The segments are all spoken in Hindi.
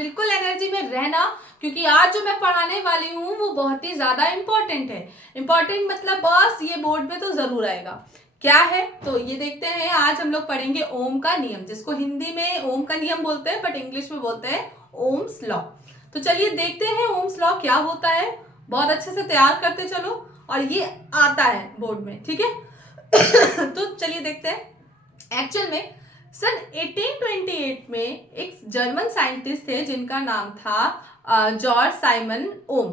बिल्कुल एनर्जी में रहना, क्योंकि आज जो मैं पढ़ाने वाली हूँ वो बहुत ही ज्यादा इंपॉर्टेंट है। इंपॉर्टेंट मतलब बस ये बोर्ड में तो जरूर आएगा। क्या है तो ये देखते हैं। आज हम लोग पढ़ेंगे ओम का नियम, जिसको हिंदी में ओम का नियम बोलते हैं बट इंग्लिश में बोलते हैं ओम्स लॉ। तो चलिए देखते हैं ओम्स लॉ क्या होता है। बहुत अच्छे से तैयार करते चलो, और ये आता है बोर्ड में, ठीक है। तो चलिए देखते हैं। एक्चुअल में सन 1828 में एक जर्मन साइंटिस्ट थे जिनका नाम था जॉर्ज साइमन ओम।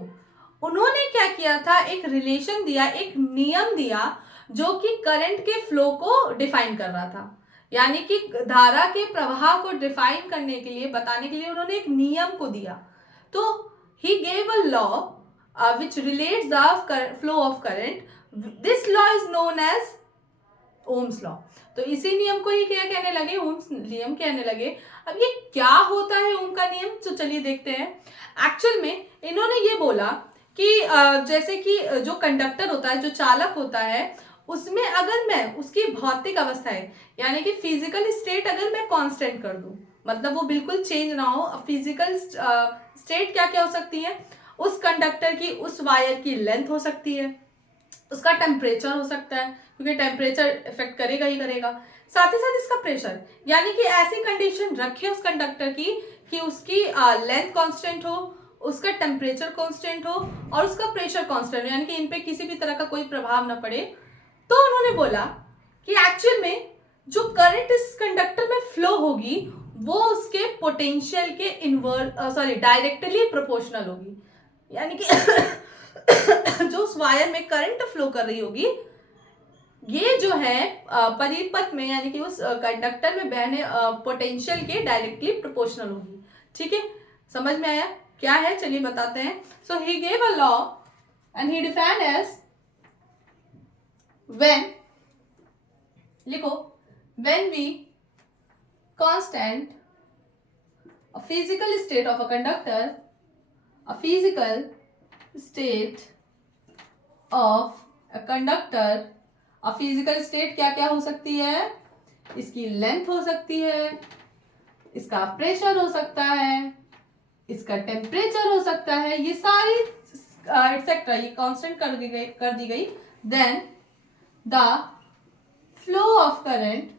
उन्होंने क्या किया था, एक रिलेशन दिया, एक नियम दिया जो कि करंट के फ्लो को डिफाइन कर रहा था। यानी कि धारा के प्रवाह को डिफाइन करने के लिए, बताने के लिए उन्होंने एक नियम को दिया। तो ही gave a law which relates the flow of current. This law is known as Ohm's law. तो इसी नियम को ही क्या कहने लगे, ओम्स नियम कहने लगे। अब ये क्या होता है ओम का नियम, तो चलिए देखते हैं। एक्चुअल में इन्होंने ये बोला कि जैसे कि जो कंडक्टर होता है, जो चालक होता है, उसमें अगर मैं उसकी भौतिक अवस्थाएं यानी कि फिजिकल स्टेट अगर मैं कांस्टेंट कर दूं, मतलब वो बिल्कुल चेंज ना हो। फिजिकल स्टेट क्या क्या हो सकती है, उस कंडक्टर की, उस वायर की लेंथ हो सकती है, उसका टेम्परेचर हो सकता है, क्योंकि टेम्परेचर इफेक्ट करेगा ही करेगा। साथ ही साथ इसका प्रेशर, यानी कि ऐसी कंडीशन रखे उस कंडक्टर की कि उसकी लेंथ कांस्टेंट हो, उसका टेम्परेचर कांस्टेंट हो और उसका प्रेशर कांस्टेंट हो, यानी कि इन पे किसी भी तरह का कोई प्रभाव ना पड़े। तो उन्होंने बोला कि एक्चुअल में जो करंट इस कंडक्टर में फ्लो होगी वो उसके पोटेंशियल के डायरेक्टली प्रोपोर्शनल होगी। यानी कि जो उस वायर में करंट फ्लो कर रही होगी, ये जो है परिपथ में यानी कि उस कंडक्टर में बहने पोटेंशियल के डायरेक्टली प्रोपोर्शनल होगी। ठीक है, समझ में आया क्या है, चलिए बताते हैं। So he gave a law and he define as when, लिखो, when we constant a physical state of a conductor, a physical state of a conductor, a physical state क्या क्या हो सकती है, इसकी लेंथ हो सकती है, इसका प्रेशर हो सकता है, इसका टेम्परेचर हो सकता है, ये सारी एक्सेट्रा ये कांस्टेंट कर दी गई। Then the flow of current,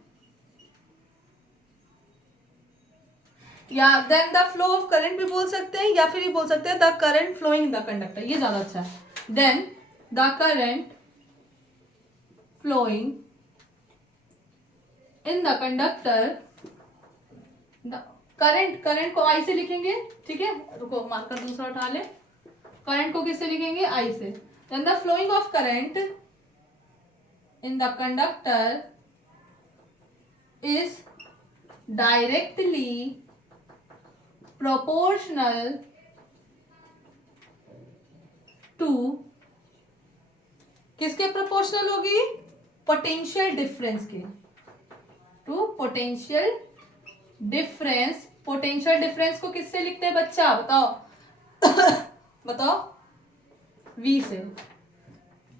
या then the flow of current भी बोल सकते हैं, या फिर ये बोल सकते हैं the current flowing the conductor, ये ज्यादा अच्छा है। Then the current flowing in the conductor, current को आई से लिखेंगे, ठीक है, रुको मार्कर दूसरा उठा ले। करंट को किससे लिखेंगे, आई से। Then the flowing of current in the conductor is directly proportional to, किसके प्रोपोर्शनल होगी, पोटेंशियल डिफरेंस के, to potential difference. Potential difference को किससे लिखते हैं बच्चा, बताओ बताओ, V से,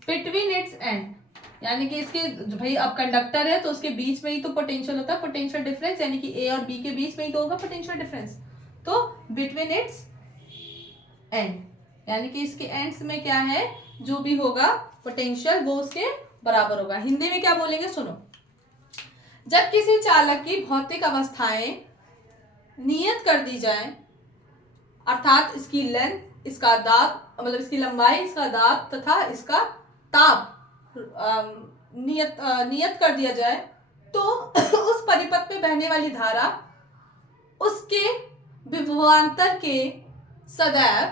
बिटवीन इट्स एंड, यानी कि इसके भाई अब कंडक्टर है तो उसके बीच में ही तो पोटेंशियल होता है, पोटेंशियल डिफरेंस, यानी कि A और B के बीच में ही तो होगा पोटेंशियल डिफरेंस। तो बिटवीन इट्स एंड, यानी कि इसके एंड्स में क्या है, जो भी होगा पोटेंशियल वो उसके बराबर होगा। हिंदी में क्या बोलेंगे सुनो, जब किसी चालक की भौतिक अवस्थाएं नियत कर दी जाए, अर्थात इसकी लेंथ, इसका दाब, मतलब इसकी लंबाई, इसका दाब तथा इसका ताप नियत कर दिया जाए, तो उस परिपथ में बहने वाली धारा उसके विभवांतर के सदैव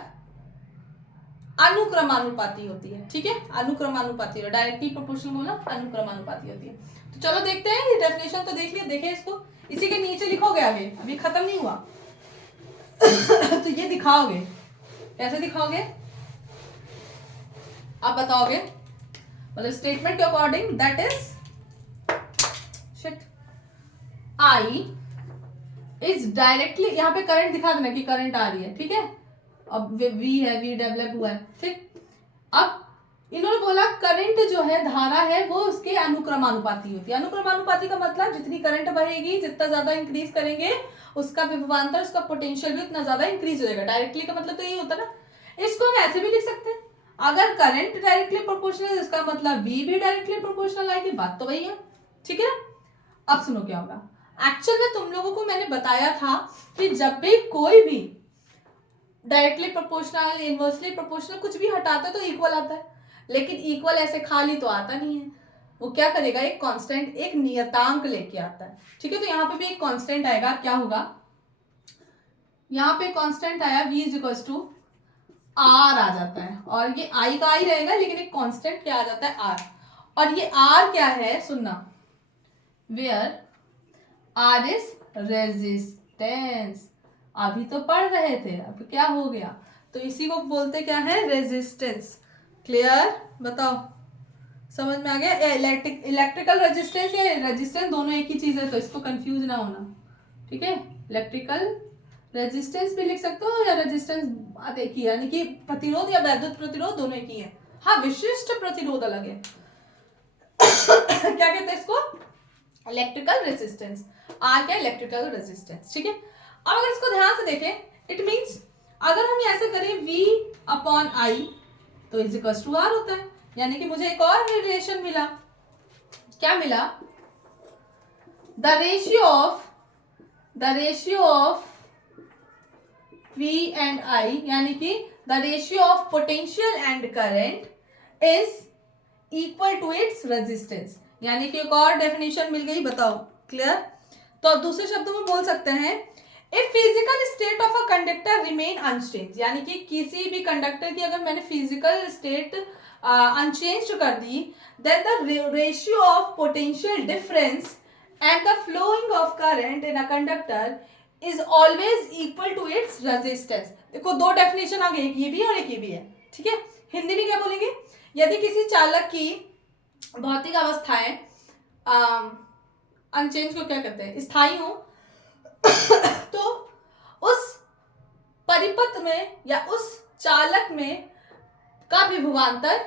अनुक्रमानुपाती होती है। ठीक है, अनुक्रमानुपाती है, डायरेक्टली प्रोपोर्शनल बोला, अनुक्रमानुपाती होती है। तो चलो देखते हैं, ये डेफिनेशन तो देख लिया, देखें इसको, इसी के नीचे लिखोगे, आगे अभी खत्म नहीं हुआ। तो ये दिखाओगे, कैसे दिखाओगे, आप बताओगे, मतलब स्टेटमेंट के according, that is shit I is directly, यहाँ पे करंट दिखा देना कि करंट आ रही है, ठीक है। अब V है, V डेवलप हुआ है, ठीक। अब इन्होंने बोला करंट जो है, धारा है, वो उसके अनुक्रमानुपाती होती है। अनुक्रमानुपाती का मतलब जितनी करंट बढ़ेगी, जितना ज्यादा इंक्रीज करेंगे उसका विभवांतर, उसका पोटेंशियल भी उतना ज्यादा इंक्रीज हो जाएगा। डायरेक्टली का मतलब तो यही होता है ना। इसको हम ऐसे भी लिख सकते हैं, अगर करंट डायरेक्टली प्रोपोर्शनल है इसका मतलब V भी डायरेक्टली प्रोपोर्शनल आएगी, बात तो वही है, ठीक है। अब सुनो क्या होगा। एक्चुअल में तुम लोगों को मैंने बताया था कि जब भी कोई भी डायरेक्टली प्रोपोर्शनल, इनवर्सली प्रोपोर्शनल कुछ भी हटाता है तो इक्वल आता है, लेकिन इक्वल ऐसे खाली तो आता नहीं है। वो क्या करेगा, एक कांस्टेंट, एक नियतांक लेके आता है, ठीक है। तो यहाँ पे भी एक कांस्टेंट आएगा, क्या होगा, यहाँ पे कांस्टेंट आया v is equal to r आ जाता है, और ये i का i रहेगा, लेकिन एक कांस्टेंट क्या आ जाता है, r। और ये r क्या है, सुनना, वेयर r इज रेजिस्टेंस। अभी तो पढ़ रहे थे, अब क्या हो गया, तो इसी को बोलते क्या है, रेजिस्टेंस। क्लियर, बताओ, समझ में आ गया। इलेक्ट्रिकल रेजिस्टेंस या रेजिस्टेंस दोनों एक ही चीज है, तो इसको कंफ्यूज ना होना, ठीक है। इलेक्ट्रिकल रेजिस्टेंस भी लिख सकते हो, या रेजिस्टेंस एक ही है, यानी कि प्रतिरोध या वैद्युत प्रतिरोध दोनों एक ही है। हाँ, विशिष्ट प्रतिरोध अलग है। क्या कहते हैं इसको, इलेक्ट्रिकल रेजिस्टेंस। आर क्या, इलेक्ट्रिकल रेजिस्टेंस, ठीक है। अब अगर इसको ध्यान से देखें, इट मींस अगर हम ऐसे करें V अपॉन I तो इज इक्वल टू R होता है, यानी कि मुझे एक और रिलेशन मिला, क्या मिला, the ratio of V and I, यानी कि the ratio of potential and current is equal to its resistance, यानी कि एक और डेफिनेशन मिल गई, बताओ। क्लियर। तो दूसरे शब्दों में बोल सकते हैं, if physical state of a conductor remain unchanged, यानी कि किसी भी कंडक्टर की अगर मैंने फिजिकल स्टेट अनचेंज कर दी, then the ratio of potential difference and the flowing of current in a conductor is always equal to its resistance. देखो दो डेफिनेशन आ गई, एक ये भी है और एक ये भी है, ठीक है। हिंदी में क्या बोलेंगे, यदि किसी चालक की भौतिक अवस्थाएं अनचेंज को क्या कहते हैं, स्थायी हो, तो उस परिपथ में या उस चालक में का विभवांतर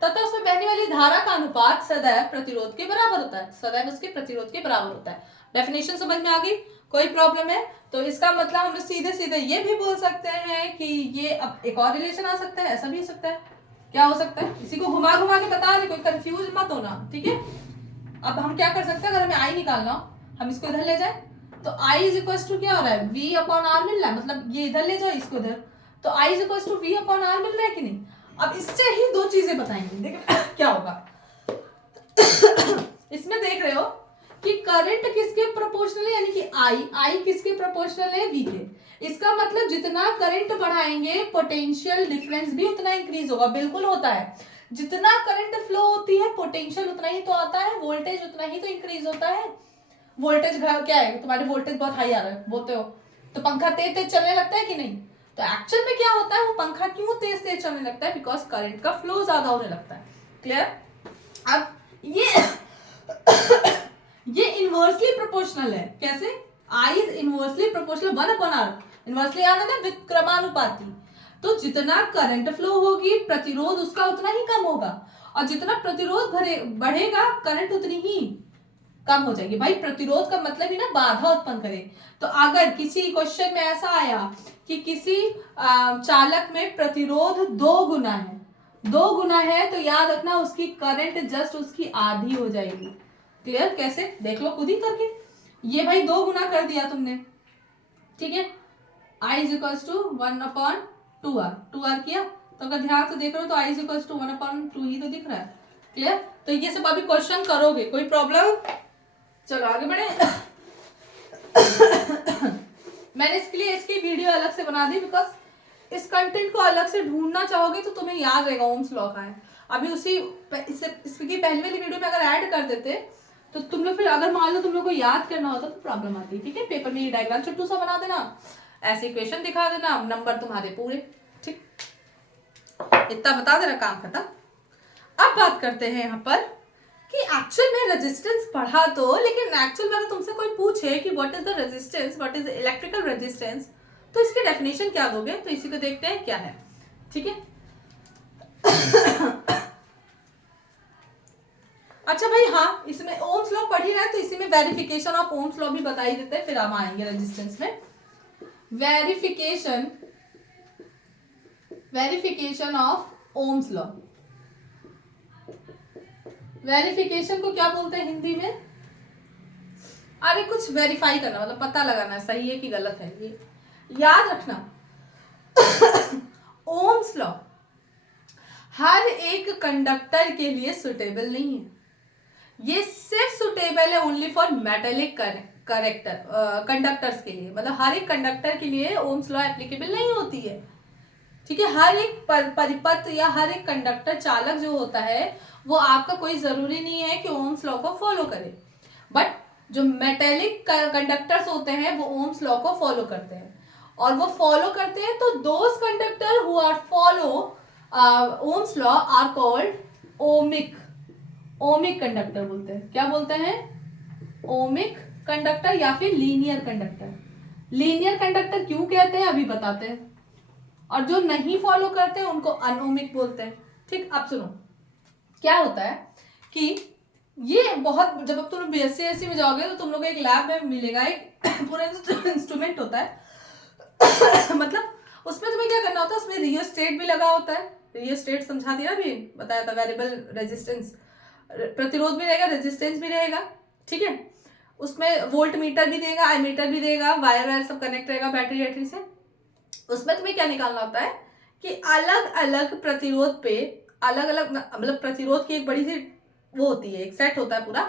तथा उसमें बहने वाली धारा का अनुपात सदैव प्रतिरोध के बराबर होता है, सदैव उसके प्रतिरोध के बराबर होता है। डेफिनेशन समझ में आ गई, कोई प्रॉब्लम है तो इसका मतलब हम सीधे सीधे ये भी बोल सकते हैं कि ये अब एक और रिलेशन आ सकता है, ऐसा भी हो सकता है, क्या हो सकता है, इसी को घुमा घुमा के बता रहे, कोई कंफ्यूज मत होना, ठीक है। अब हम क्या कर सकते हैं, अगर हमें आई निकालना हो, हम इसको इधर ले जाए तो I इज इक्वल टू क्या हो रहा है, V अपॉन R मिल रहा है, मतलब ये इधर ले जाओ इसको इधर, तो I is equal to V upon R मिल रहा है कि नहीं। अब इससे ही दो चीजें बताएंगे, देखिए क्या होगा। इसमें देख रहे हो कि करंट किसके प्रोपोर्शनल है, यानी कि I किसके प्रोपोर्शनल है, V के। इसका मतलब जितना करंट बढ़ाएंगे पोटेंशियल डिफरेंस भी उतना इंक्रीज होगा, बिल्कुल होता है। जितना करंट फ्लो होती है पोटेंशियल उतना ही तो आता है, वोल्टेज उतना ही तो इंक्रीज होता है। वोल्टेज क्या है, तुम्हारे वोल्टेज बहुत हाई आ रहा है बोलते हो, तो पंखा तेज तेज चलने लगता है कि नहीं। तो एक्चुअल में क्या होता है, वो पंखा क्यों तेज तेज चलने लगता है, बिकॉज करंट का फ्लो ज्यादा होने लगता है। क्लियर। अब ये इनवर्सली प्रोपोर्शनल है, कैसे, I is inversely proportional 1/R, inversely याद है ना, विक्रमानुपाती। तो जितना करंट फ्लो होगी प्रतिरोध उसका उतना ही कम होगा, और जितना प्रतिरोध बढ़ेगा करंट उतनी ही कम हो जाएगी। भाई प्रतिरोध का मतलब ही ना बाधा उत्पन्न करे। तो अगर किसी क्वेश्चन में ऐसा आया कि किसी चालक में प्रतिरोध 2 गुना है, तो याद रखना उसकी करंट जस्ट उसकी आधी हो जाएगी। क्लियर, कैसे देख लो खुद ही करके, ये भाई 2 गुना कर दिया तुमने, ठीक है। I is equal to 1/2R, 2R किया, तो अगर ध्यान से देख रहे हो तो I इज इक्वल टू 1/2 ही तो दिख रहा है। क्लियर, तो ये सब अभी क्वेश्चन करोगे, कोई प्रॉब्लम। चलो आगे बढ़े। मैंने इसके लिए इसकी वीडियो अलग से बना दी, बिकॉज इस कंटेंट को अलग से ढूंढना चाहोगे तो तुम्हें याद रहेगा ओम्स लॉ का है। अभी इसकी पहले वाली वीडियो में अगर ऐड कर देते तो तुम लोग फिर अगर मान लो तुम लोग को याद करना होता तो प्रॉब्लम आती है, ठीक है। पेपर में ये डायग्राम छोटू सा बना देना, ऐसे इक्वेशन दिखा देना, नंबर तुम्हारे पूरे, ठीक। इतना बता देना, काम खत्म। अब बात करते हैं यहाँ पर कि एक्चुअल में रेजिस्टेंस पढ़ा तो, लेकिन एक्चुअल में अगर तुमसे कोई पूछे कि what is the resistance, what is electrical resistance, तो इसकी डेफिनेशन क्या दोगे, तो इसी को देखते हैं क्या है, ठीक है। अच्छा भाई, हाँ, इसमें ओम्स लॉ पढ़ ही रहा है तो इसी में वेरिफिकेशन ऑफ ओम्स लॉ भी बता ही देते हैं, फिर हम आएंगे रेजिस्टेंस में। Verification of Ohm's law. Verification को क्या बोलते हैं हिंदी में? अरे कुछ वेरीफाई करना, मतलब पता लगाना सही है कि गलत है, ये याद रखना। ओम्स लॉ हर एक कंडक्टर के लिए सुटेबल नहीं है, ये सिर्फ सुटेबल है ओनली फॉर मेटेलिक कंडक्टर्स के लिए, मतलब हर एक कंडक्टर के लिए ओम्स लॉ एप्लीकेबल नहीं होती है, ठीक है। हर एक परिपथ या हर एक कंडक्टर चालक जो होता है वो आपका कोई जरूरी नहीं है कि ओम्स लॉ को फॉलो करे, बट जो मेटेलिक कंडक्टर्स होते हैं वो ओम्स लॉ को फॉलो करते हैं, और वो फॉलो करते हैं तो those conductor who are follow Ohm's law are called ohmic conductor बोलते हैं। क्या बोलते हैं? ओमिक कंडक्टर या फिर लीनियर कंडक्टर। लीनियर कंडक्टर क्यों कहते हैं अभी बताते हैं, और जो नहीं फॉलो करते हैं उनको अनोमिक बोलते हैं, ठीक। अब सुनो क्या होता है कि ये बहुत, जब तुम बीएससी में जाओगे तो तुम लोग एक लैब में मिलेगा, एक पूरा इंस्ट्रूमेंट होता है मतलब उसमें तुम्हें क्या करना होता है, उसमें रियोस्टेट भी लगा होता है। रियोस्टेट समझा दिया अभी, बताया था। वेरिएबल रेजिस्टेंस, प्रतिरोध भी रहेगा, रेजिस्टेंस भी रहेगा, ठीक है। उसमें वोल्ट मीटर भी देगा, एमीटर भी देगा, वायर सब कनेक्ट रहेगा बैटरी से। उसमें तुम्हें क्या निकालना होता है कि अलग अलग प्रतिरोध पे अलग अलग, मतलब प्रतिरोध की एक बड़ी सी वो होती है, एक सेट होता है पूरा,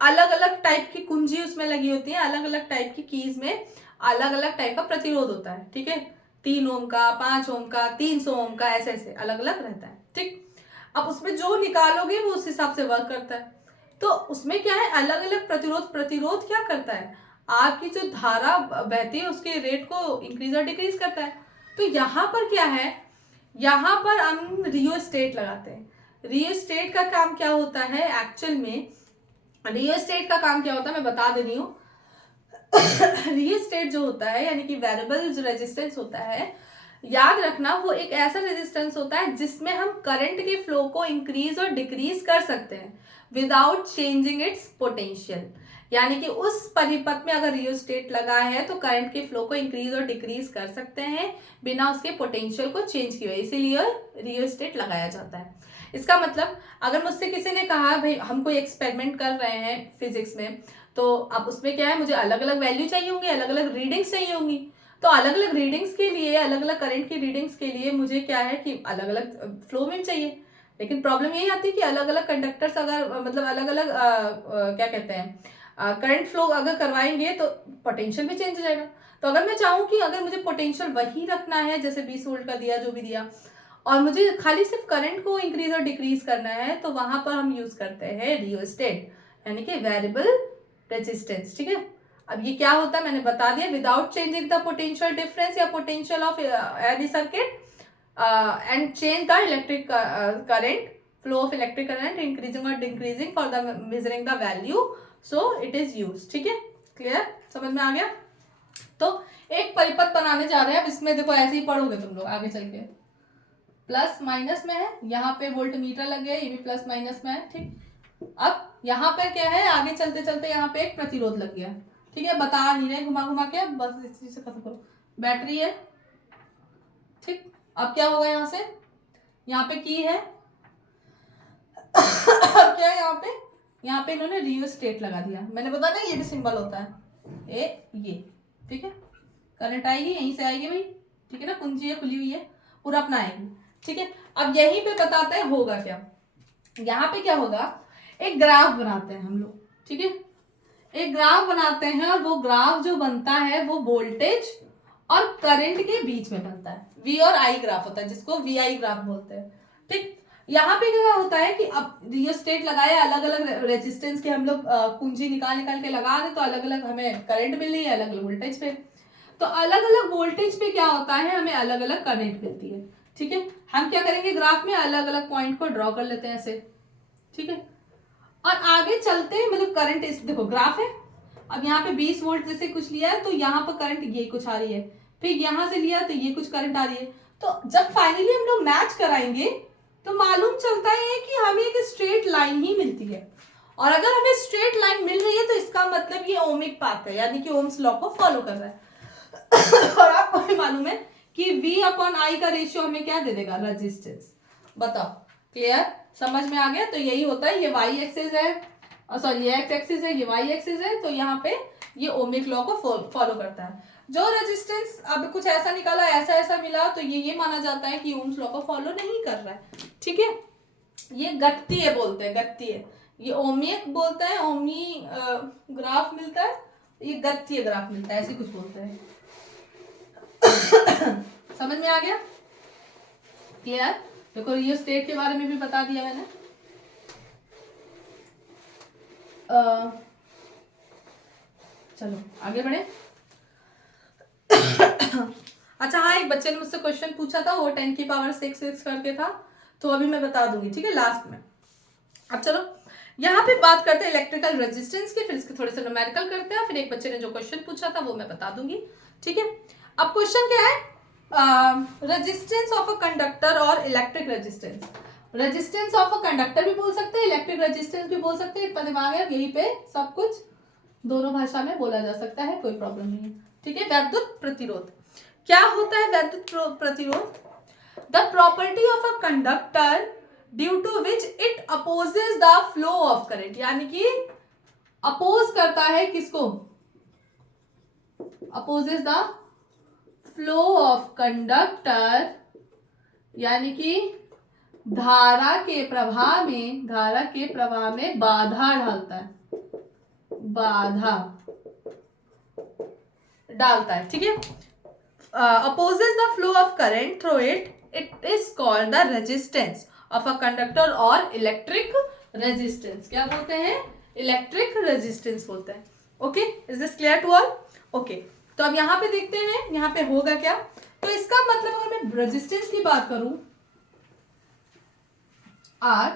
अलग अलग टाइप की कुंजी उसमें लगी होती है, अलग अलग टाइप की कीज में अलग अलग टाइप का प्रतिरोध होता है, ठीक है। 3 ओम का, 5 ओम का, 300 ओम का, ऐसे ऐसे अलग अलग रहता है, ठीक। अब उसमें जो निकालोगे वो उस हिसाब से वर्क करता है। तो उसमें क्या है, अलग अलग प्रतिरोध क्या करता है, आपकी जो धारा बहती है उसके रेट को इंक्रीज और डिक्रीज करता है। तो यहाँ पर क्या है, यहाँ पर हम रियोस्टेट लगाते हैं। रियोस्टेट का काम क्या होता है, एक्चुअल में रियोस्टेट का काम क्या होता है मैं बता दे रही हूँ। रियोस्टेट जो होता है यानी कि वेरिएबल जो रेजिस्टेंस होता है, याद रखना वो एक ऐसा रेजिस्टेंस होता है जिसमें हम करंट के फ्लो को इंक्रीज और डिक्रीज कर सकते हैं विदाउट चेंजिंग इट्स पोटेंशियल। यानी कि उस परिपथ में अगर रियोस्टेट लगा है तो करंट के फ्लो को इंक्रीज और डिक्रीज कर सकते हैं बिना उसके पोटेंशियल को चेंज किए, इसीलिए रियोस्टेट लगाया जाता है। इसका मतलब अगर मुझसे किसी ने कहा भाई हम कोई एक्सपेरिमेंट कर रहे हैं फिजिक्स में, तो अब उसमें क्या है, मुझे अलग अलग वैल्यू चाहिए होंगी, अलग अलग रीडिंग्स चाहिए होंगी, तो अलग अलग रीडिंग्स के लिए, अलग अलग करंट की रीडिंग्स के लिए मुझे क्या है कि अलग अलग फ्लो में चाहिए। लेकिन प्रॉब्लम यही आती है कि अलग अलग कंडक्टर्स अगर मतलब अलग अलग क्या कहते हैं करंट फ्लो अगर करवाएंगे तो पोटेंशियल भी चेंज हो जाएगा। तो अगर मैं चाहूँ कि अगर मुझे पोटेंशियल वही रखना है जैसे 20 वोल्ट का दिया जो भी दिया, और मुझे खाली सिर्फ करंट को इंक्रीज और डिक्रीज करना है, तो वहां पर हम यूज करते हैं रियोस्टेट यानी कि वेरिएबल रेजिस्टेंस, ठीक है। अब ये क्या होता है मैंने बता दिया, without changing the potential difference या potential of any circuit and change the electric current, flow of electric current increasing और decreasing for the measuring the value, so it is use, ठीक है। क्लियर, समझ में आ गया। तो एक परिपथ बनाने जा रहे हैं, अब इसमें देखो ऐसे ही पढ़ोगे तुम लोग आगे चल के, प्लस माइनस में है, यहाँ पे वोल्ट मीटर लग गया, ये भी प्लस माइनस में है, ठीक। अब यहाँ पे क्या है, आगे चलते चलते यहाँ पे एक प्रतिरोध लग गया, ठीक है। बता नहीं रहे घुमा घुमा के, बस इस चीज से खत्म करो। बैटरी है, ठीक। अब क्या होगा, यहाँ से यहाँ पे की है अब क्या है यहाँ पे इन्होंने रियोस्टेट लगा दिया, मैंने बताया ना ये भी सिंबल होता है ये, ठीक है। करंट आएगी यहीं से आएगी भाई, ठीक है ना, कुंजी है खुली हुई है, पूरा अपना आएगी, ठीक है। अब यहीं पे बताते हैं होगा क्या, यहाँ पे क्या होगा, एक ग्राफ बनाते हैं हम लोग, ठीक है। एक ग्राफ बनाते हैं और वो ग्राफ जो बनता है वो वोल्टेज और करंट के बीच में बनता है, वी और आई ग्राफ होता है जिसको वी आई ग्राफ बोलते हैं, ठीक। यहाँ पे क्या होता है कि अब रियोस्टेट लगाया, अलग अलग रेजिस्टेंस के हम लोग कुंजी निकाल के लगा रहे, तो अलग अलग हमें करंट मिल रही है अलग अलग वोल्टेज पे, तो अलग अलग वोल्टेज पे क्या होता है हमें अलग अलग करंट मिलती है, ठीक है। हम क्या करेंगे, ग्राफ में अलग अलग पॉइंट को ड्रॉ कर लेते हैं ऐसे, ठीक है। और आगे चलते हैं, मतलब करंट इस देखो ग्राफ है, अब यहाँ पे 20 वोल्ट जैसे कुछ लिया है तो यहाँ पर करंट ये कुछ आ रही है, फिर यहाँ से लिया तो ये कुछ करंट आ रही है, तो जब फाइनली हम लोग मैच कराएंगे तो मालूम चलता है कि हमें एक स्ट्रेट लाइन ही मिलती है, और अगर हमें स्ट्रेट लाइन मिल रही है तो इसका मतलब ये ओमिक पाथ है, यानी कि ओम्स लॉ को फॉलो कर रहा है। और आपको भी मालूम है कि V अपॉन I का रेशियो हमें क्या दे देगा, रेजिस्टेंस। बताओ, क्लियर, समझ में आ गया। तो यही होता है, ये y एक्सिस है, सॉरी ये x एक्सिस है, ये y एक्सिस है, तो यहाँ पे ये ओमिक लॉ को फॉलो करता है। जो रेजिस्टेंस अब कुछ ऐसा निकाला, ऐसा ऐसा मिला, तो ये माना जाता है कि ओम्स लॉ को फॉलो नहीं कर रहा है। ठीक है, ये गत्तीय बोलते हैं, गत्तीय, ये ओमिक बोलते हैं, ओमी ग्राफ मिलता है, ये गत्तीय ग्राफ मिलता है, ऐसे कुछ बोलते हैं। समझ में आ गया, क्लियर। देखो ये स्टेट के बारे में भी बता दिया मैंने। चलो आगे बढ़े। अच्छा हाँ, एक बच्चे ने मुझसे क्वेश्चन पूछा था, वो 10 की पावर 6 करके था, तो अभी मैं बता दूंगी, ठीक है, लास्ट में। अब चलो यहाँ पे बात करते हैं इलेक्ट्रिकल रेजिस्टेंस की, फिर इसके थोड़े से न्यूमेरिकल करते हैं, फिर एक बच्चे ने जो क्वेश्चन पूछा था वो मैं बता दूंगी। ठीक है, अब क्वेश्चन क्या है, रेजिस्टेंस ऑफ अ कंडक्टर और electric resistance. Resistance of a conductor भी बोल सकते हैं, इलेक्ट्रिक रेजिस्टेंस भी बोल सकते हैं, इतना दिमाग है यहीं पे, सब कुछ दोनों भाषा में बोला जा सकता है, कोई प्रॉब्लम नहीं है। ठीक है, वैद्युत प्रतिरोध क्या होता है, वैद्युत प्रतिरोध, the property of a conductor due to which it opposes the flow of current, यानी कि अपोज करता है किसको, opposes the flow of conductor, यानी कि धारा के प्रवाह में बाधा डालता है, बाधा डालता है। ठीक है, opposes the flow of current through it is called the resistance of a conductor और इलेक्ट्रिक रेजिस्टेंस। क्या बोलते हैं, इलेक्ट्रिक रेजिस्टेंस बोलते हैं। Okay, is this clear to all? Okay, तो अब यहाँ पे देखते हैं यहाँ पे होगा क्या। तो इसका मतलब अगर मैं रेजिस्टेंस की बात करूं, R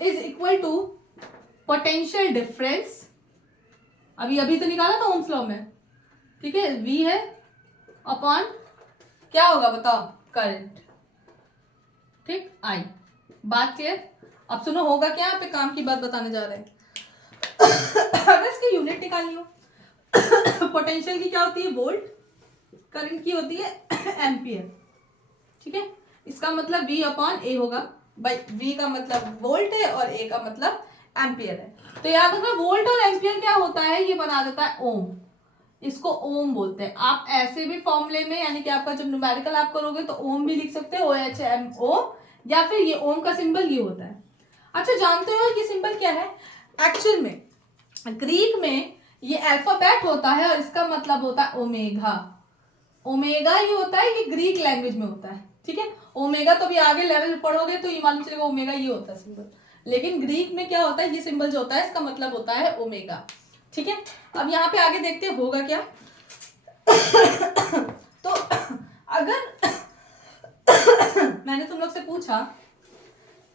is equal to potential difference, अभी तो निकाला ना ओम्स लॉ में, ठीक है, V है अपॉन क्या होगा बताओ, करंट, ठीक, I। बात क्लियर? अब सुनो होगा क्या, यहाँ पे काम की बात बताने जा रहे हैं। अगर इसकी यूनिट निकालनी हो, पोटेंशियल की क्या होती है, वोल्ट, करंट की होती है एम्पियर। ठीक है, इसका मतलब V अपॉन A होगा, भाई V का मतलब वोल्ट है और A का मतलब एम्पियर है। तो याद रखना वोल्ट और एम्पियर क्या होता है, ये बना देता है ओम, इसको ओम बोलते हैं। आप ऐसे भी फॉर्मूले में, यानी कि आपका जब न्यूमेरिकल आप करोगे तो ओम भी लिख सकते हो, OHMO, या फिर ये ओम का सिंबल ये होता है। अच्छा, जानते हो ये सिंबल क्या है? एक्चुअल में ग्रीक में ये अल्फाबेट होता है और इसका मतलब होता है ओमेगा। ओमेगा ये होता है, ये ग्रीक लैंग्वेज में होता है। ठीक है, ओमेगा तो अभी आगे लेवल पढ़ोगे तो ये मालूम चलेगा ओमेगा ये होता है सिंबल, लेकिन ग्रीक में क्या होता है, ये सिंबल जो होता है इसका मतलब होता है ओमेगा। ठीक है, अब यहाँ पे आगे देखते हैं होगा क्या। तो अगर मैंने तुम लोग से पूछा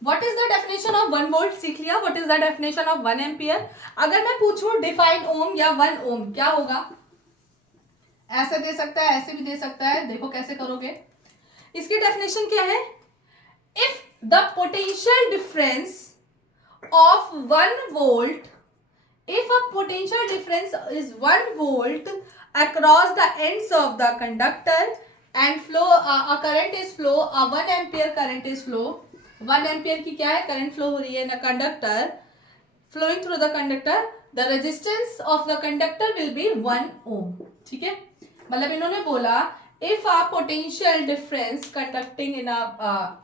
what is the definition of 1 volt, सीख लिया what is the definition of 1 ampere. अगर मैं पूछूं डिफाइन ओम या 1 ओम, क्या होगा? ऐसे दे सकता है, ऐसे भी दे सकता है, देखो कैसे करोगे। इसकी डेफिनेशन क्या है, if the potential difference of 1 volt, if a potential difference is 1 volt across the ends of the conductor and flow a current is flow, a 1 ampere current is flow, 1 ampere की क्या है, करंट फ्लो हो रही है ना, conductor flowing through the conductor, the resistance of the conductor will be 1 ohm। ठीक है, मतलब इन्होंने बोला if a potential difference conducting in a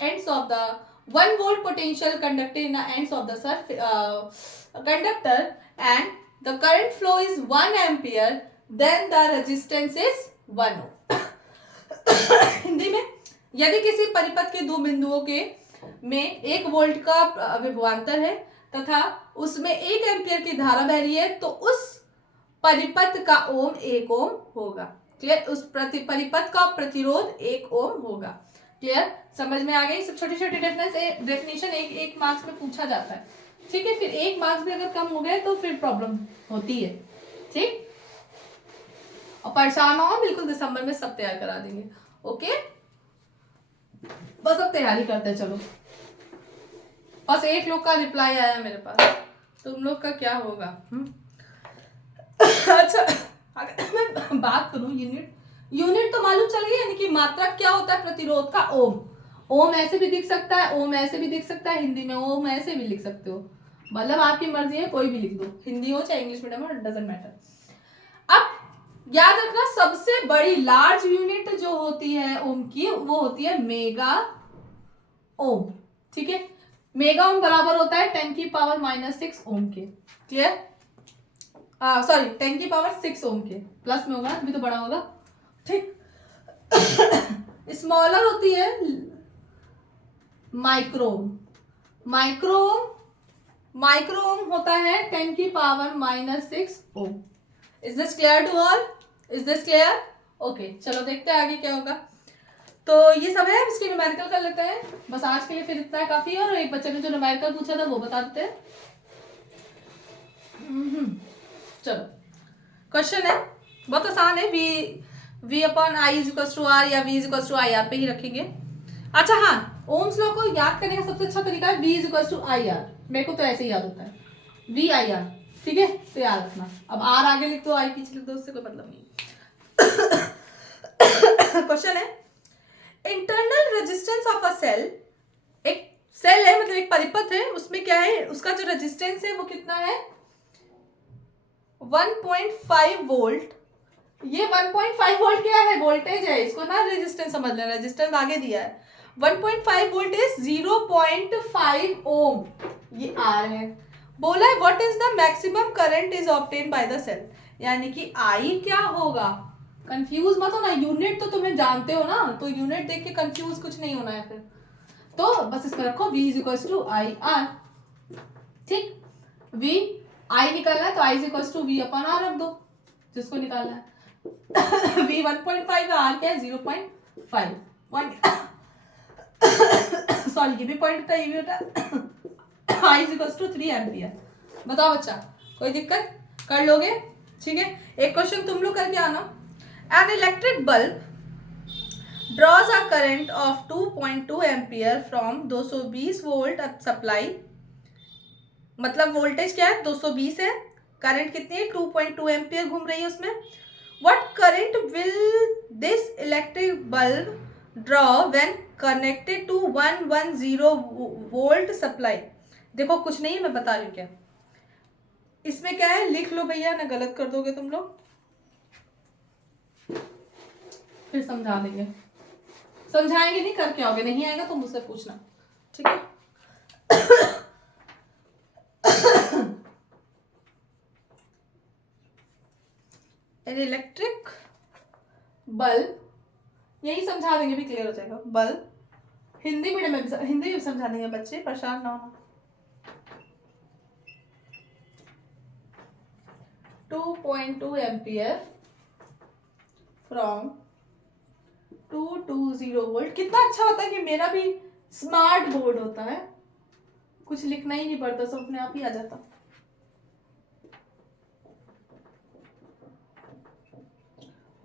ends of the 1 volt potential conducting in the ends of the conductor and the current flow is 1 ampere, then the resistance is 1 ohm। Hindi में यदि किसी परिपथ के दो बिंदुओं के में 1 वोल्ट का विभवांतर है तथा उसमें 1 एम्पियर की धारा बह रही है तो उस परिपथ का ओम 1 ओम होगा। क्लियर, उस परिपथ का प्रतिरोध 1 ओम होगा। क्लियर, समझ में आ गई? सब छोटे छोटे डेफिनेशन एक मार्क्स में पूछा जाता है। ठीक है, फिर 1 मार्क्स भी अगर कम हो गए तो फिर प्रॉब्लम होती है। ठीक, और परेशान हो, बिल्कुल दिसंबर में सब तैयार करा देंगे। ओके, बस अब तैयारी करते हैं। चलो, बस 1 लोग का रिप्लाई आया मेरे पास। तुम लोग का क्या होगा? अच्छा, अगर मैं बात करूं यूनिट तो मालूम चल गई, यानी कि मात्रक क्या होता है प्रतिरोध का? ओम। ओम ऐसे भी दिख सकता है, ओम ऐसे भी दिख सकता है, हिंदी में ओम ऐसे भी लिख सकते हो, मतलब आपकी मर्जी है, कोई भी लिख दो, हिंदी हो चाहे इंग्लिश मीडियम हो, डजंट मैटर। अब याद रखना, सबसे बड़ी लार्ज यूनिट जो होती है ओम की, वो होती है मेगा ओम। ठीक है, मेगा ओम बराबर होता है 10⁻⁻6 ओम के। क्लियर? सॉरी 10⁻6 ओम के, प्लस में होगा अभी तो बड़ा होगा। ठीक, स्मॉलर होती है माइक्रोम। माइक्रोम होता है 10⁻⁻6 ohm. Is this clear to all? Is this clear? Okay, चलो देखते हैं आगे क्या होगा। तो ये सब है, इसके न्यूमेरिकल कर लेते हैं बस आज के लिए, फिर इतना काफी है। और एक बच्चे ने जो न्यूमेरिकल पूछा था वो बता देते हैं। चलो, क्वेश्चन है बहुत आसान है, v upon I is equal to R या v is equal to I R पे ही रखेंगे। अच्छा हाँ, ओम्स लॉ को याद करने का सबसे अच्छा तरीका है v is equal to I R. मेरे को तो ऐसे ही याद होता है, v आई आर। ठीक है, तो याद रखना। अब आर आगे लिख दो, आई पीछे लिख दो, उससे कोई मतलब नहीं। क्वेश्चन है, internal resistance of a cell, एक सेल है मतलब एक परिपथ है, उसमें क्या है, उसका जो रेजिस्टेंस है वो कितना है? 1.5 वोल्ट। ये 1.5 वोल्ट क्या है? वोल्टेज है, इसको ना रेजिस्टेंस समझ लेना, रेजिस्टेंस आगे दिया है। 1.5 वोल्ट इज 0.5 ओम, ये आर है। बोला है what is the maximum current is obtain by the cell, यानी कि आई क्या होगा? कंफ्यूज मत होना, यूनिट तो तुम्हें जानते हो ना, तो यूनिट देख के कंफ्यूज कुछ नहीं होना है फिर। तो बस इसको रखो v is equal to I R. ठीक, v आई निकालना है तो I is equal to v upon R रख दो, जिसको निकालना है। v 1.5 है, आर क्या है? 0.5। सॉरी, ये भी पॉइंट होता है, ये भी होता है। आई इज इक्वल टू 3 एम्पियर। बताओ बच्चा, कोई दिक्कत? कर लोगे? ठीक है, एक क्वेश्चन तुम लोग करके आना। An electric bulb draws a current of 2.2 ampere from 220 volt supply, मतलब वोल्टेज क्या है? 220 है, करंट कितनी है? 2.2 एम्पियर घूम रही है उसमें। What current will this electric bulb draw when connected to 110 volt supply? देखो कुछ नहीं है, मैं बता रही हूँ क्या इसमें क्या है, लिख लो भैया, ना गलत कर दोगे तुम लोग, फिर समझा देंगे। समझाएंगे नहीं, करके आओगे, नहीं आएगा तो मुझसे पूछना। ठीक है, एन इलेक्ट्रिक बल्ब, यही समझा देंगे भी क्लियर हो जाएगा। बल्ब हिंदी मीडियम में हिंदी में समझा देंगे बच्चे, परेशान ना होना। 2.2 एम्पियर फ्रॉम 220 वोल्ट। कितना अच्छा होता है कि मेरा भी स्मार्ट बोर्ड होता है, कुछ लिखना ही नहीं पड़ता, सब अपने आप ही आ जाता।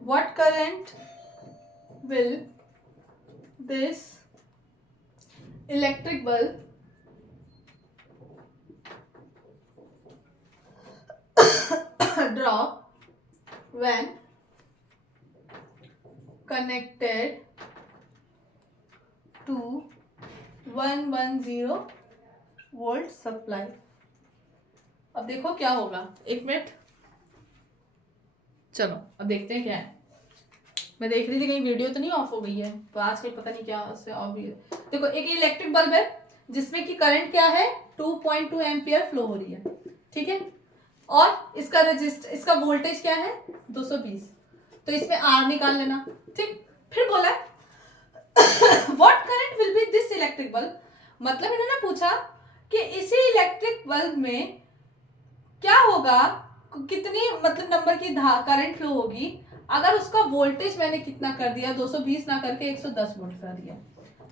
What current will this electric bulb draw when connected to 110 volt supply? अब देखो क्या होगा, एक मिनट, चलो अब देखते हैं क्या है। मैं देख रही थी कहीं वीडियो तो नहीं ऑफ हो गई है, तो आजकल पता नहीं क्या उससे ऑफ भी है। देखो, एक इलेक्ट्रिक बल्ब है जिसमें कि करंट क्या है? 2.2 एम्पियर फ्लो हो रही है। ठीक है, और इसका वोल्टेज क्या है? 220। तो इसमें आर निकाल लेना। ठीक, फिर बोला what current will be this electric bulb, मतलब इन्होंने पूछा कि इसी इलेक्ट्रिक बल्ब में क्या होगा, कितनी मतलब नंबर की करंट फ्लो होगी अगर उसका वोल्टेज मैंने कितना कर दिया, 220 ना करके 110 वोल्ट कर दिया।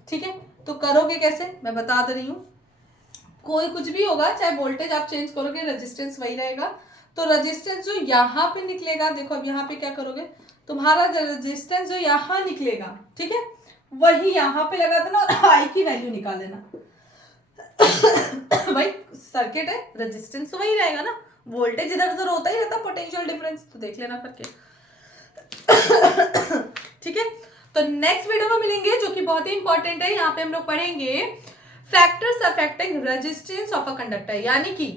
ठीक है, तो करोगे कैसे, मैं बता दे रही हूँ। कोई कुछ भी होगा, चाहे वोल्टेज आप चेंज करोगे, रेजिस्टेंस वही रहेगा। तो रेजिस्टेंस जो यहाँ पे निकलेगा, देखो अब यहाँ पे क्या करोगे, तुम्हारा रेजिस्टेंस जो यहाँ निकलेगा, ठीक है, वही यहाँ पे लगा देना और आई की वैल्यू निकाल देना। भाई सर्किट है, रेजिस्टेंस तो वही रहेगा ना, वोल्टेज इधर उधर होता ही रहता, पोटेंशियल डिफरेंस तो देख लेना करके। ठीक है, तो नेक्स्ट वीडियो में मिलेंगे जो कि बहुत ही इंपॉर्टेंट है। यहाँ पे हम लोग पढ़ेंगे factors affecting resistance of a conductor, यानी कि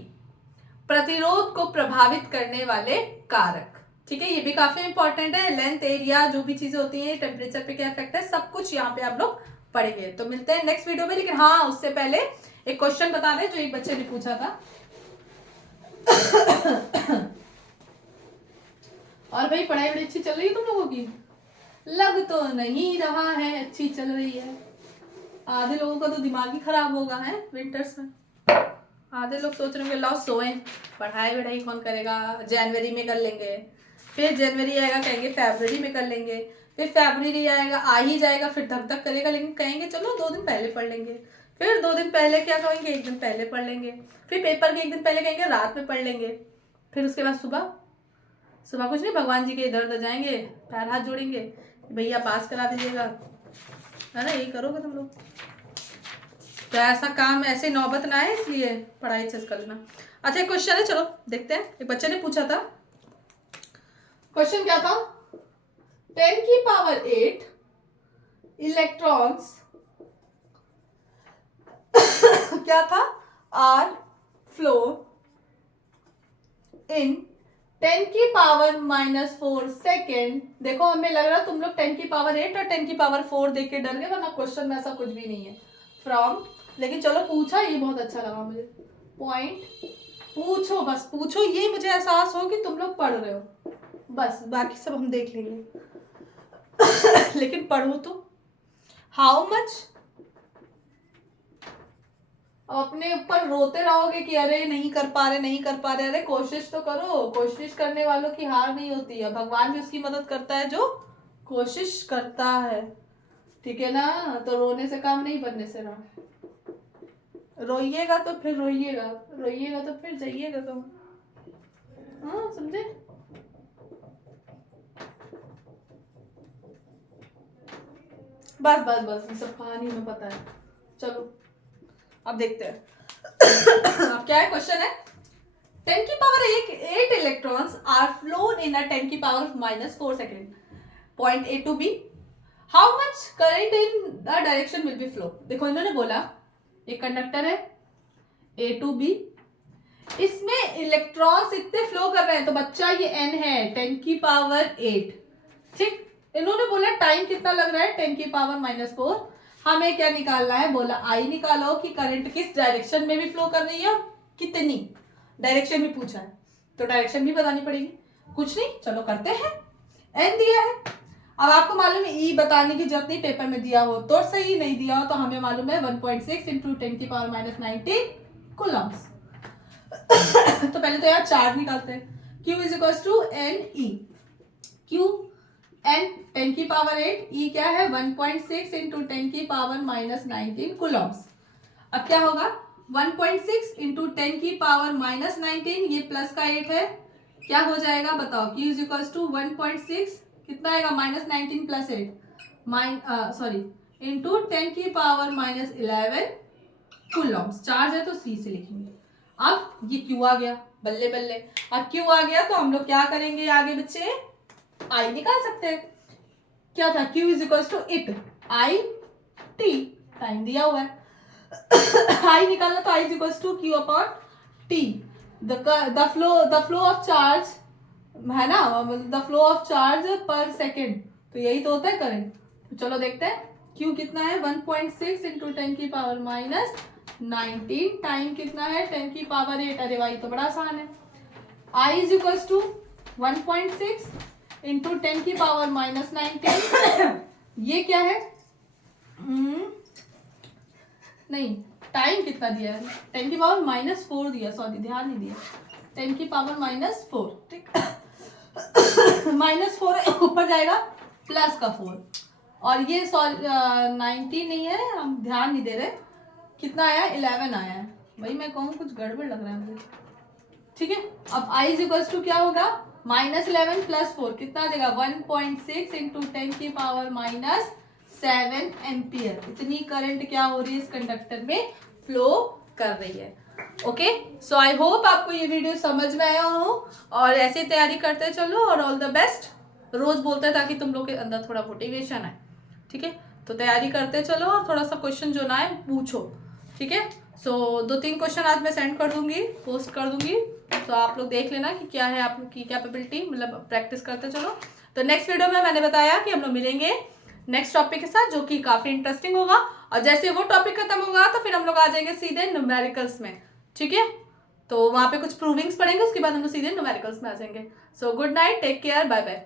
प्रतिरोध को प्रभावित करने वाले कारक। ठीक है, ये भी काफी इंपॉर्टेंट है। लेंथ, एरिया, जो भी चीजें होती हैं, टेम्परेचर पे क्या इफेक्ट है, सब कुछ यहाँ पे हम लोग पढ़ेंगे। तो मिलते हैं नेक्स्ट वीडियो में, लेकिन हाँ उससे पहले एक क्वेश्चन बता दें जो एक बच्चे ने पूछा था। और भाई पढ़ाई बड़ी अच्छी चल रही है तुम लोगों की? लग तो नहीं रहा है अच्छी चल रही है। आधे लोगों का तो दिमाग ही खराब होगा है विंटर्स में। आधे लोग सोच रहे होंगे लाओ सोए, पढ़ाई वढ़ाई कौन करेगा, जनवरी में कर लेंगे, फिर जनवरी आएगा कहेंगे फरवरी में कर लेंगे, फिर फरवरी आएगा आ ही जाएगा, फिर धक धक करेगा, लेकिन कहेंगे चलो 2 दिन पहले पढ़ लेंगे, फिर 2 दिन पहले क्या कहेंगे 1 दिन पहले पढ़ लेंगे, फिर पेपर के 1 दिन पहले कहेंगे रात में पढ़ लेंगे, फिर उसके बाद सुबह कुछ नहीं, भगवान जी के इधर उधर जाएंगे, पैर हाथ जोड़ेंगे, भैया पास करा दीजिएगा, है ना, यही करोगे तुम लोग। तो ऐसा काम, ऐसे नौबत ना है, इसलिए पढ़ाई अच्छे से कर लेना। अच्छा एक क्वेश्चन है, चलो देखते हैं। एक बच्चे ने पूछा था, क्वेश्चन क्या था, 10 की पावर 8 इलेक्ट्रॉन्स क्या था, आर फ्लो इन 10 की पावर -4 सेकेंड। देखो हमें लग रहा तुम लोग 10 की पावर 8 और 10 की पावर 4 देख के डर गए, वरना क्वेश्चन में ऐसा कुछ भी नहीं है। फ्रॉम, लेकिन चलो पूछा, ये बहुत अच्छा लगा मुझे। पॉइंट पूछो, बस पूछो, ये मुझे एहसास हो कि तुम लोग पढ़ रहे हो, बस बाकी सब हम देख लेंगे। लेकिन पढ़ो तो। How much? अपने ऊपर रोते रहोगे कि अरे नहीं कर पा रहे, अरे कोशिश तो करो। कोशिश करने वालों की हार नहीं होती है, भगवान भी उसकी मदद करता है जो कोशिश करता है। ठीक है ना, तो रोने से काम नहीं, बनने से रहा। रोइएगा तो फिर रोइएगा तो फिर जाइएगा तुम, हाँ समझे। बस ये सब कहानी में पता है। चलो अब देखते हैं। अब क्या है क्वेश्चन है, 10 की power 8 electrons are flown in अ 10 की power -4 second, point A to B, how much current in the direction will be flow. देखो इन्होंने बोला एक कंडक्टर है A to B, इसमें इलेक्ट्रॉन्स इतने फ्लो कर रहे हैं, तो बच्चा ये n है 10 की पावर 8। ठीक, इन्होंने बोला टाइम कितना लग रहा है 10 की पावर -4, हमें क्या निकालना है, बोला आई निकालो कि करंट किस डायरेक्शन में भी फ्लो कर रही है और कितनी डायरेक्शन में पूछा है, तो डायरेक्शन भी बतानी पड़ेगी। कुछ नहीं, चलो करते हैं। एन दिया है, अब आपको मालूम है ई बताने की जरूरत नहीं, पेपर में दिया हो तो सही, नहीं दिया हो तो हमें मालूम है 1.6 इंटू 10 की पावर -19 कूलम्स। तो पहले तो यार चार्ज निकालते हैं। Q is equal to n e, Q n 10 की पावर 8, ई क्या है 1.6 इंटू 10 की पावर -19 कूलम्स। अब क्या होगा 1.6 इंटू 10 की पावर -19, ये प्लस का 8 है, क्या हो जाएगा बताओ। Q इज इक्वल टू 1.6 कितना आएगा -19 प्लस 8 इंटू 10 की पावर -11 कूलम्स। चार्ज है तो C से लिखेंगे। अब ये Q आ गया, बल्ले बल्ले। अब Q आ गया तो हम लोग क्या करेंगे आगे बच्चे, I निकाल सकते हैं। क्या था, Q is equal to it I T, time दिया हुआ है। I निकालना तो I is equal to Q upon T, the flow of charge है ना, the flow of charge per second, तो यही तो होता है करंट। तो चलो देखते हैं Q कितना है 1.6 इंटू 10 की पावर -19, टाइम कितना है 10 की पावर 8, अरे भाई तो बड़ा आसान है। I is equal to 1.6 into 10 की पावर -19, ये क्या है नहीं, टाइम कितना दिया है 10 की पावर -4 दिया, सॉरी ध्यान नहीं दिया, 10 की पावर -4, ठीक। -4 ऊपर जाएगा प्लस का 4, और ये 19 नहीं है, हम ध्यान नहीं दे रहे, कितना आया 11 आया है, वही मैं कहूँ कुछ गड़बड़ लग रहा है मुझे। ठीक है, अब I इज इक्वल टू क्या होगा -11 प्लस 4 कितना आ जाएगा 1.6 इंटू 10 की पावर -7 एम्पियर। इतनी करंट क्या हो रही है इस कंडक्टर में फ्लो कर रही है। ओके, सो आई होप आपको ये वीडियो समझ में आया हो और ऐसे तैयारी करते चलो और ऑल द बेस्ट। रोज बोलते हैं ताकि तुम लोग के अंदर थोड़ा मोटिवेशन आए, ठीक है। तो तैयारी करते चलो और थोड़ा सा क्वेश्चन जो ना है पूछो, ठीक है। सो 2-3 क्वेश्चन आज मैं सेंड कर दूंगी, पोस्ट कर दूंगी, तो आप लोग देख लेना कि क्या है आपकी कैपेबिलिटी, मतलब प्रैक्टिस करते चलो। तो नेक्स्ट वीडियो में मैंने बताया कि हम लोग मिलेंगे नेक्स्ट टॉपिक के साथ जो कि काफी इंटरेस्टिंग होगा, और जैसे वो टॉपिक खत्म होगा तो फिर हम लोग आ जाएंगे सीधे न्यूमेरिकल्स में, ठीक है। तो वहां पे कुछ प्रूविंग्स पढ़ेंगे, उसके बाद हम लोग सीधे न्यूमेरिकल्स में आ जाएंगे। So good night, take care, bye bye.